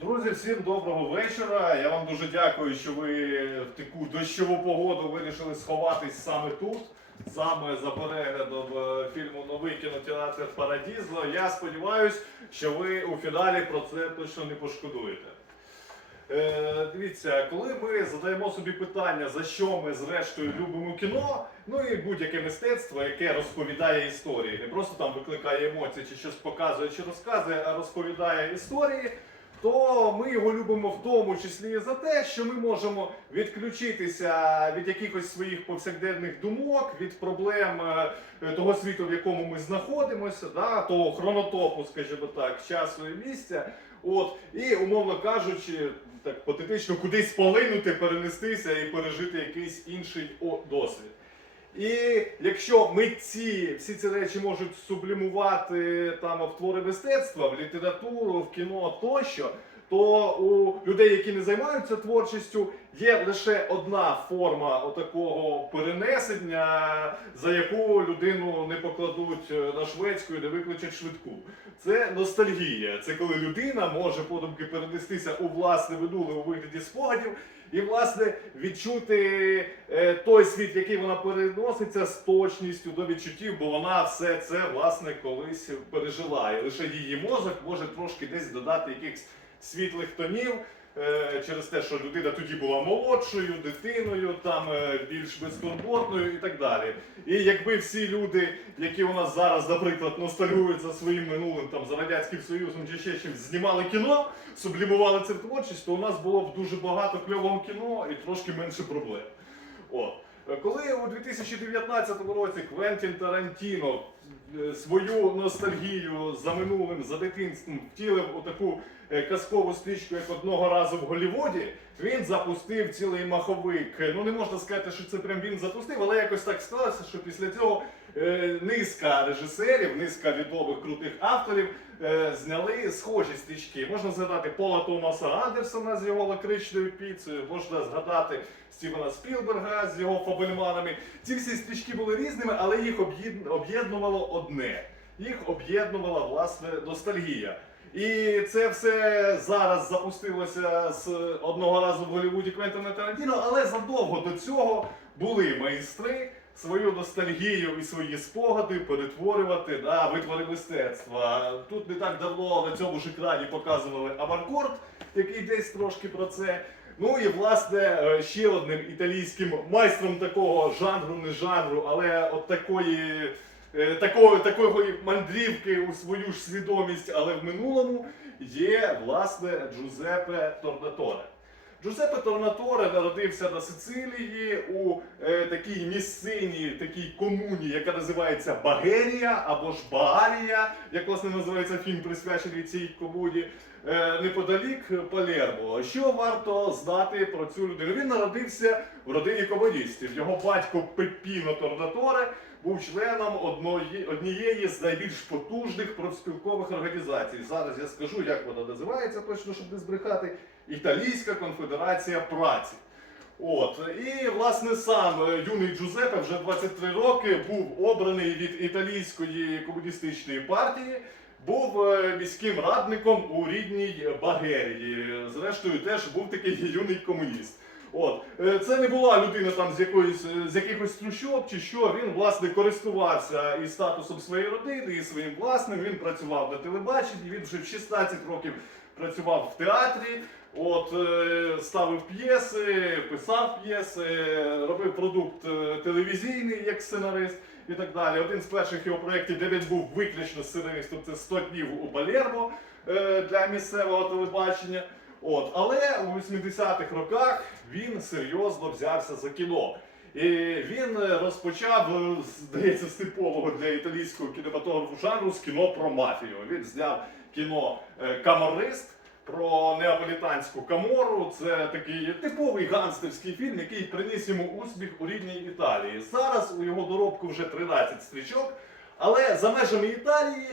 Друзі, всім доброго вечора. Я вам дуже дякую, що ви в таку дощову погоду вирішили сховатись саме тут, саме за переглядом е, фільму Новий кінотеатр Парадізо. Я сподіваюся, що ви у фіналі про це точно не пошкодуєте. Е, дивіться, коли ми задаємо собі питання, за що ми зрештою любимо кіно, ну і будь-яке мистецтво, яке розповідає історії, не просто там викликає емоції чи щось показує чи розказує, а розповідає історії, то ми його любимо в тому числі і за те, що ми можемо відключитися від якихось своїх повсякденних думок, від проблем е, того світу, в якому ми знаходимося, да, того хронотопу, скажімо так, часу і місця. От, і, умовно кажучи, так патетично кудись полинути, перенестися і пережити якийсь інший досвід. І якщо митці всі ці речі можуть сублімувати там в твори мистецтва, в літературу, в кіно тощо, то у людей, які не займаються творчістю, є лише одна форма отакого перенесення, за яку людину не покладуть е, на шведську і не викличуть швидку. Це ностальгія. Це коли людина може подумки перенестися у власне минуле у вигляді спогадів і власне відчути е, той світ, який вона переноситься з точністю до відчуттів, бо вона все це власне колись пережила. І лише її мозок може трошки десь додати якихось світлих тонів. е, Через те, що людина тоді була молодшою, дитиною, там е, більш безтурботною і так далі. І якби всі люди, які у нас зараз, наприклад, ностальгують за своїм минулим, там за радянським союзом чи ще чимось, знімали кіно, сублімували це в творчість, то у нас було б дуже багато кльового кіно і трошки менше проблем. От. Коли у 2019 році Квентін Тарантіно свою ностальгію за минулим, за дитинством втілив у таку е, казкову стрічку, як одного разу в Голлівуді, він запустив цілий маховик. Е, Ну не можна сказати, що це прям він запустив, але якось так сталося, що після цього е, низка режисерів, низка відомих крутих авторів е, зняли схожі стрічки. Можна згадати Пола Томаса Андерсона з його лакричною піцею, можна згадати Стівена Спілберга з його фабельманами. Ці всі стрічки були різними, але їх об'єднувало одне. Їх об'єднувала власне ностальгія. І це все зараз запустилося з одного разу в Голлівуді Квентина Тарантіно, але задовго до цього були майстри свою ностальгію і свої спогади перетворювати на витвори мистецтва. Тут не так давно на цьому ж екрані показували Аванкорд, який десь трошки про це. Ну і власне е, ще одним італійським майстром такого жанру, не жанру, але от такої, е, такої, такої мандрівки у свою ж свідомість, але в минулому є власне Джузеппе Торнаторе. Джузеппе Торнаторе народився на Сицилії у е, такій місцині, такій комуні, яка називається Багерія або ж Баарія, як власне називається фільм, присвячений цій комуні, е, неподалік Палермо. Що варто знати про цю людину? Він народився в родині комуністів. Його батько Пепіно Торнаторе був членом одної, однієї з найбільш потужних профспілкових організацій. Зараз я скажу, як вона називається, точно, щоб не збрехати. Італійська конфедерація праці. От і власне сам е, юний Джузепе вже 23 роки був обраний від італійської комуністичної партії, був е, міським радником у рідній Багерії. Зрештою, теж був такий юний комуніст. От Е, це не була людина там з якоїсь е, з якихось трущоб чи що. Він власне користувався і статусом своєї родини, і своїм власним. Він працював на телебаченні. Він вже в 16 років працював в театрі. От е, ставив п'єси, писав п'єси, робив продукт телевізійний як сценарист і так далі. Один з перших його проєктів, де він був виключно сценаристом, це 100 днів у Палермо е, для місцевого телебачення. От, але у 80-х роках він серйозно взявся за кіно. І він е, розпочав, е, здається, з типового для італійського кінематографу жанру з кіно про мафію. Він зняв кіно е, Каморист про неаполітанську камору. Це такий типовий гангстерський фільм, який приніс йому успіх у рідній Італії. Зараз у його доробку вже 13 стрічок. Але за межами Італії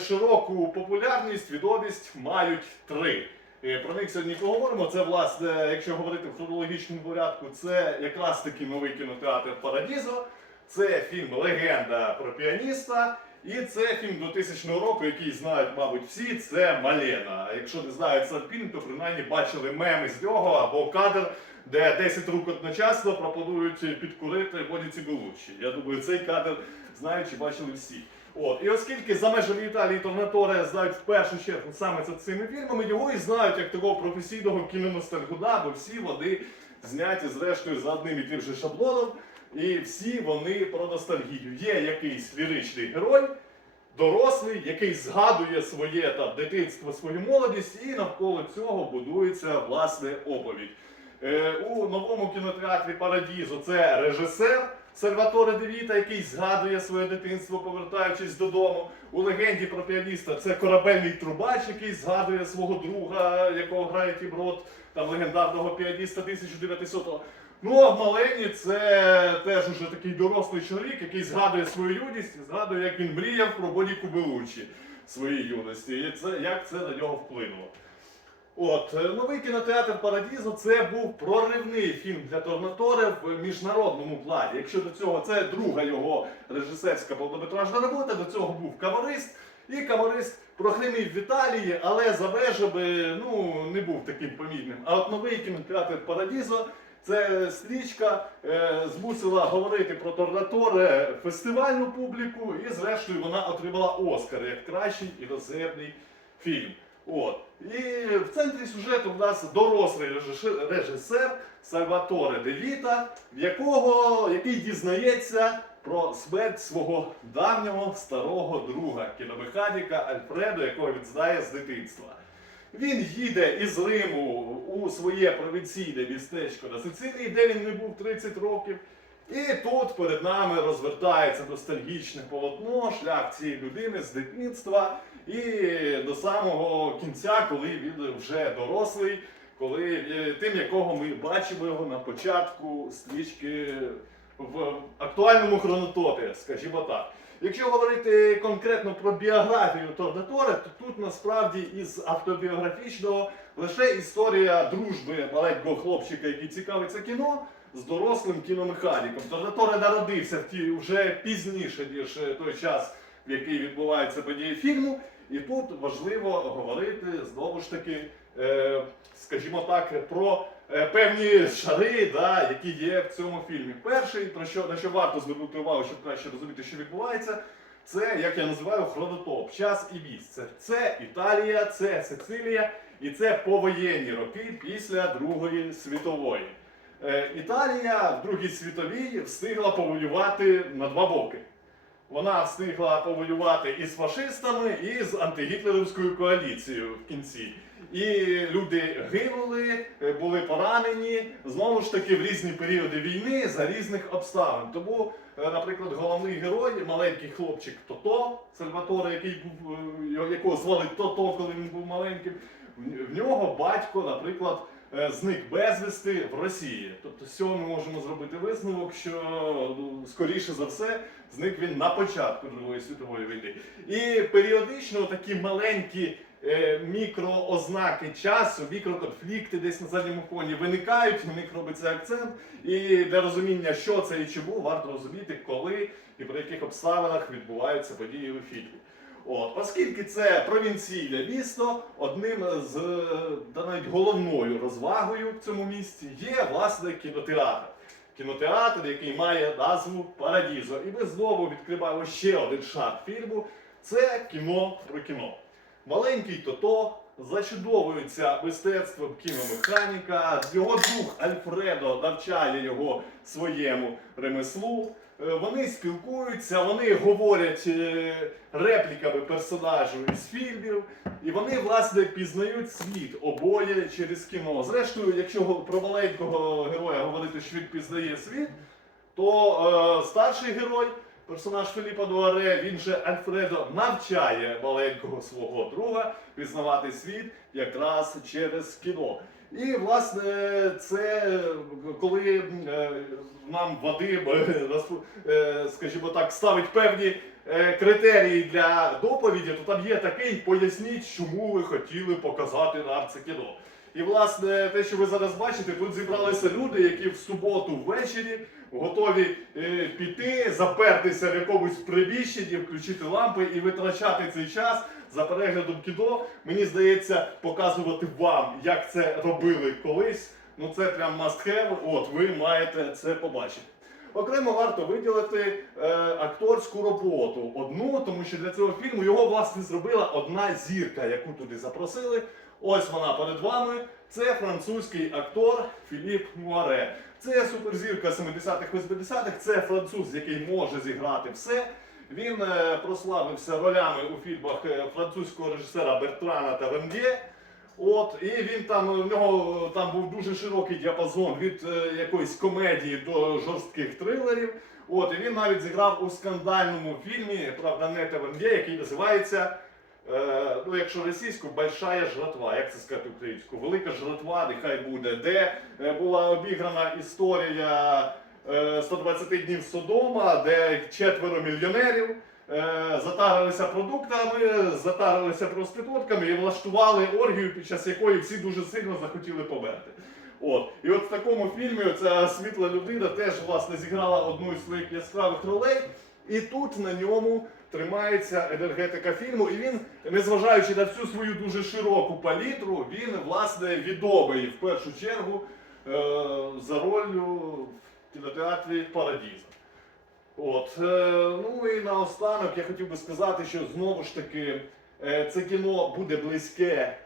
широку популярність, відомість мають три. Е, Про них сьогодні поговоримо. Це, власне, якщо говорити в хронологічному порядку, це якраз таки новий кінотеатр Парадізо. Це фільм Легенда про піаніста І це фільм 2000 року, який знають, мабуть, всі, це Малена. Якщо не знають сам фільм, то принаймні бачили меми з нього або кадр, де 10 рук одночасно пропонують підкурити Моніці Белуччі. Я думаю, цей кадр знають чи бачили всі. От. І оскільки за межами Італії Торнаторе знають в першу чергу саме за цими фільмами, його і знають як такого професійного кіноностальгуна, бо всі вони зняті зрештою за одним і тим же шаблоном. І всі вони про ностальгію. Є якийсь ліричний герой, дорослий, який згадує своє там дитинство, свою молодість, і навколо цього будується власне оповідь. Е, у новому кінотеатрі Парадізо це режисер Сальваторе Девіта, який згадує своє дитинство, повертаючись додому. У легенді про піаніста це корабельний трубач, який згадує свого друга, якого грає Тім Рот, там легендарного піаніста 1900-го. Ну а в Малені це теж уже такий дорослий чоловік, який згадує свою юність, і згадує, як він мріяв про Боніку Белуччі своїй юності, і це, як це на нього вплинуло. От, е, новий кінотеатр Парадізо це був проривний фільм для Торнаторе в міжнародному плані. Якщо до цього це друга його режисерська повнометражна робота, до цього був камерист. І камерист прогримів в Італії, але за межами ну, не був таким помітним. А от новий кінотеатр Парадізо це стрічка е, змусила говорити про Торнаторе фестивальну публіку, і зрештою вона отримала Оскар як кращий іноземний фільм. От. І в центрі сюжету в нас дорослий режисер, Сальваторе Де Віта, в якого, який дізнається про смерть свого давнього старого друга, кіномеханіка Альфредо, якого він знає з дитинства. Він їде із Риму у своє провінційне містечко на Сицилії, де він не був 30 років. І тут перед нами розвертається ностальгічне полотно, шлях цієї людини з дитинства і до самого кінця, коли він вже дорослий, коли е, тим, якого ми бачимо його на початку стрічки в актуальному хронотопі, скажімо так. Якщо говорити конкретно про біографію Торнаторе, то тут насправді із автобіографічного лише історія дружби маленького хлопчика, який цікавиться кіно, з дорослим кіномеханіком. Торнаторе народився в ті вже пізніше, ніж е, той час, в який відбуваються події фільму. І тут важливо говорити знову ж таки, е, скажімо так, про е, певні шари, да, які є в цьому фільмі. Перший, про що на що варто звернути увагу, щоб краще розуміти, що відбувається, це як я називаю хронотоп, час і місце. Це Італія, це Сицилія і це повоєнні роки після Другої світової. Е, Італія в Другій світовій встигла повоювати на два боки. Вона встигла повоювати і з фашистами, і з антигітлерівською коаліцією в кінці. І люди гинули, е, були поранені знову ж таки в різні періоди війни за різних обставин. Тому, е, наприклад, головний герой, маленький хлопчик Тото Сальваторе, який був якого звали Тото, коли він був маленьким. в- нього батько, наприклад, зник безвісти в Росії. Тобто, з цього ми можемо зробити висновок, що ну, скоріше за все зник він на початку Другої світової війни. І періодично такі маленькі е, мікроознаки часу, мікроконфлікти десь на задньому фоні виникають, на них робиться акцент. І для розуміння, що це і чому, варто розуміти, коли і при яких обставинах відбуваються події у фільмі. От, оскільки це провінційне місто, одним з е, та навіть головною розвагою в цьому місті є власне кінотеатр. Кінотеатр, який має назву Парадізо. І ми знову відкриваємо ще один шар фільму. Це кіно про кіно. Маленький Тото зачудовується мистецтвом кіномеханіка. Його друг Альфредо навчає його своєму ремеслу. Е, Вони спілкуються, вони говорять е, репліками персонажів із фільмів, і вони власне пізнають світ обоє через кіно. Зрештою, якщо про маленького героя говорити, що він пізнає світ, то е, старший герой, персонаж Філіпа Дуаре, він же Альфредо, навчає маленького свого друга пізнавати світ якраз через кіно. І власне це коли е, нам Вадим, е, е, скажімо так, ставить певні критерії для доповіді, то там є такий, поясніть, чому ви хотіли показати нам це кіно. І власне те, що ви зараз бачите, тут зібралися люди, які в суботу ввечері готові піти, запертися в якомусь приміщенні, включити лампи і витрачати цей час за переглядом кіно. Мені здається, показувати вам, як це робили колись. Ну це прям must have. От ви маєте це побачити. Окремо варто виділити е, акторську роботу одну, тому що для цього фільму його власне зробила одна зірка, яку туди запросили. Ось вона перед вами. Це французький актор Філіп Муаре. Це суперзірка 70-х 80-х. Це француз, який може зіграти все. Він е, прославився ролями у фільмах е, французького режисера Бертрана та Вендє. От, і він там, у нього там був дуже широкий діапазон від е, якоїсь комедії до жорстких трилерів. От, і він навіть зіграв у скандальному фільмі, правда, не ТВНД, який називається, е, ну, якщо російською, Большая жратва, як це сказати українською? Велика жратва, нехай буде, де е, була обіграна історія е, 120 днів Содома, де четверо мільйонерів е, затарилися продуктами, затарилися проститутками і влаштували оргію, під час якої всі дуже сильно захотіли померти. От. І от в такому фільмі ця світла людина теж власне зіграла одну із своїх яскравих ролей. І тут на ньому тримається енергетика фільму. І він, незважаючи на всю свою дуже широку палітру, він власне відомий в першу чергу е, за ролью в кінотеатрі Парадіза. От, е, ну і наостанок я хотів би сказати, що знову ж таки е, це кіно буде близьке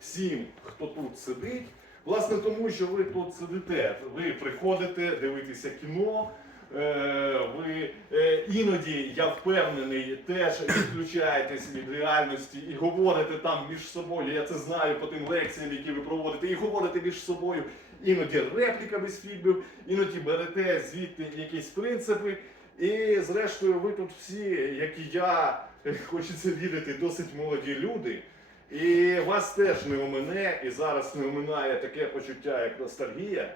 всім, хто тут сидить. Власне, тому що ви тут сидите, ви приходите дивитися кіно. е, Ви іноді, я впевнений, теж відключаєтесь від реальності і говорите там між собою. Я це знаю по тим лекціям, які ви проводите, і говорите між собою іноді репліками з фільмів, іноді берете звідти якісь принципи. І зрештою, ви тут всі, як і я, хочеться вірити, досить молоді люди. І вас теж не омине, і зараз не оминає таке почуття, як ностальгія.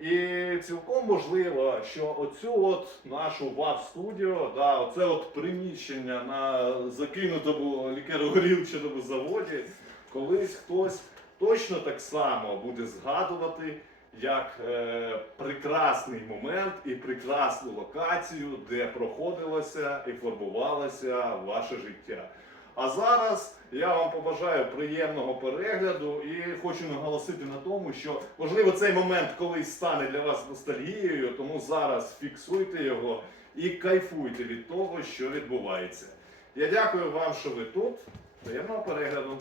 І цілком можливо, що оцю от нашу ВАВ-студіо, да, оце от приміщення на закинутому лікаро-горілчиному заводі, колись хтось точно так само буде згадувати як е, прекрасний момент і прекрасну локацію, де проходилося і формувалося ваше життя. А зараз я вам побажаю приємного перегляду і хочу наголосити на тому, що можливо цей момент колись стане для вас ностальгією, тому зараз фіксуйте його і кайфуйте від того, що відбувається. Я дякую вам, що ви тут. Приємного перегляду.